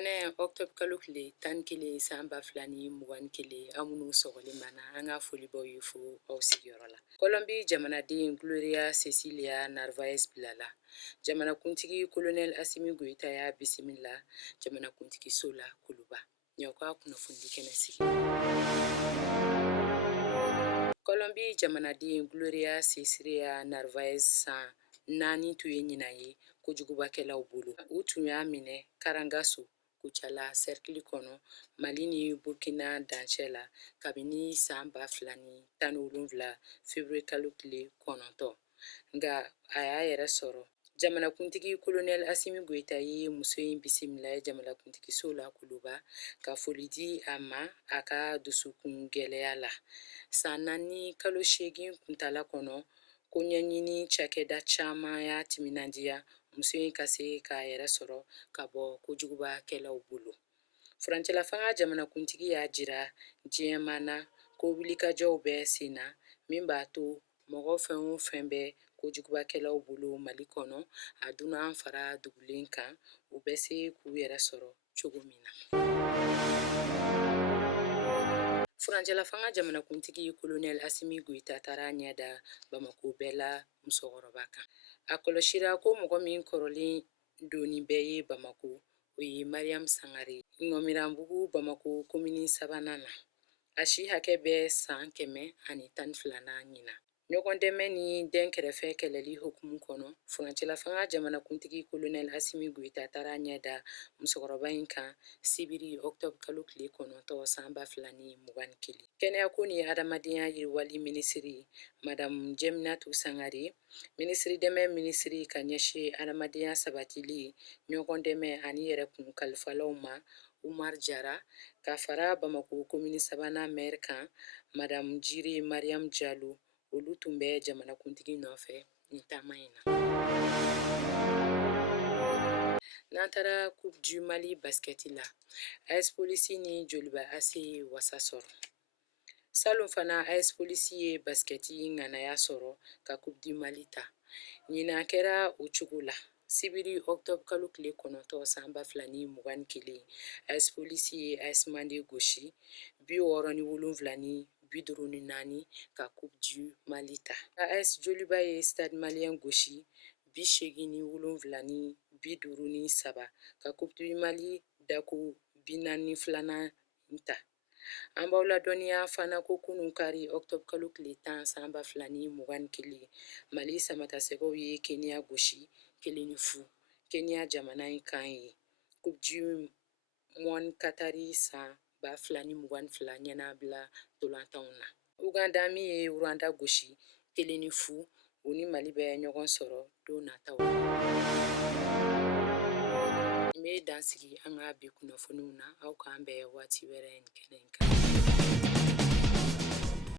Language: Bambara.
Tane October kalo tile tan kelen san ba fila ni mugan kelen an minnu sɔgɔlen mana an ka folibaw ye fo aw sigiyɔrɔ la. Kɔlɔmbi jamanaden Gloria Cecilia Narvaez bilala. Jamanakuntigi Colonel Assimi Goïta y'a bisimila jamanakuntigi so la Kuluba. Ɲaw ka kunnafoni kɛnɛ sigi. Kɔlɔmbi jamanaden Gloria Cecilia Narvaez san naani tun ye ɲinan ye kojugubakɛlaw bolo. U tun y'a minɛ Karangaso Kucala Cercle kɔnɔ Mali ni Burkina dancɛ la kabini san 2017 Février kalo tile 9. Nga a y'a yɛrɛ sɔrɔ. Jamanakuntigi Colonel Assimi Goïta ye muso in bisimila jamanakuntigi so la Kuluba ka foli di a ma a ka dusukun gɛlɛya la. San 4 kalo 8 kuntala kɔnɔ ko ɲɛɲini cakɛda caman y'a timinandiya muso in ka se k'a yɛrɛ sɔrɔ ka bɔ kojugubakɛlaw bolo. Furancɛla fanga jamanakuntigi y'a jira diɲɛma na ko wulikajɔw bɛ sen na min b'a to mɔgɔ fɛn o fɛn bɛ kojugubakɛlaw bolo Mali kɔnɔ a dunan fara dugulen kan u bɛ se k'u yɛrɛ sɔrɔ cogo min na. Furancɛla fanga jamanakuntigi Colonel Assimi Goïta taara ɲɛda Bamako bɛɛ la musokɔrɔba kan. A kɔlɔsira ko mɔgɔ min kɔrɔlen doni bɛɛ ye Bamako o ye Mariam Sangare Ŋɔmiranbugu Bamako komini 3nan na. A si hakɛ bɛ san 112 ɲina. Ɲɔgɔn dɛmɛ ni den kɛrɛfɛ kɛlɛli hukumu kɔnɔ furancɛla fanga jamanakuntigi Colonel Assimi Goïta taara ɲɛda musokɔrɔba in kan sibiri Octobre kalo tile 9 san 2021. Kɛnɛyako ni adamadenya yiriwali minisiri Madame Jeminatu Sangare, minisiri dɛmɛ minisiri ka ɲɛsin adamadenya sabatili ɲɔgɔn dɛmɛ ani yɛrɛkun kalifalaw ma Umar Jara ka fara Bamako komini 3nan maire kan Madame Jiri Mariam Diallo olu tun bɛ jamanakuntigi nɔfɛ ni taama in na. N'an taara Coupe du Mali basket la, AS Polisi ni Joliba AC ye wasa sɔrɔ. Salon fana AS Polisi ye basketi ŋanaya sɔrɔ ka Coupe du Mali ta. Ɲinan kɛra o cogo la. Sibiri Octobre kalo tile 9 san 2021 AS Polisi ye AS Mande gosi 67-54 ka Coupe du Mali ta. AS Joliba ye Stade Malien gosi 87-53 ka Coupe du Mali dako 42nan ta. An b'aw ladɔnniya fana ko kunun kari Octobre kalo tile 10 san 2021 Mali samatasɛgɛw ye Kenya gosi 1-0. Kenya jamana in kan ye Coupe du Monde Katari san 2022 ɲɛnabila ntolantanw na. Uganda min ye Rwanda gosi 1-0 u ni Mali bɛ ɲɔgɔn sɔrɔ don nataw. N bɛ dansigi an ka bi kunnafoniw na aw k'an bɛn waati wɛrɛ nin kɛnɛ in kan.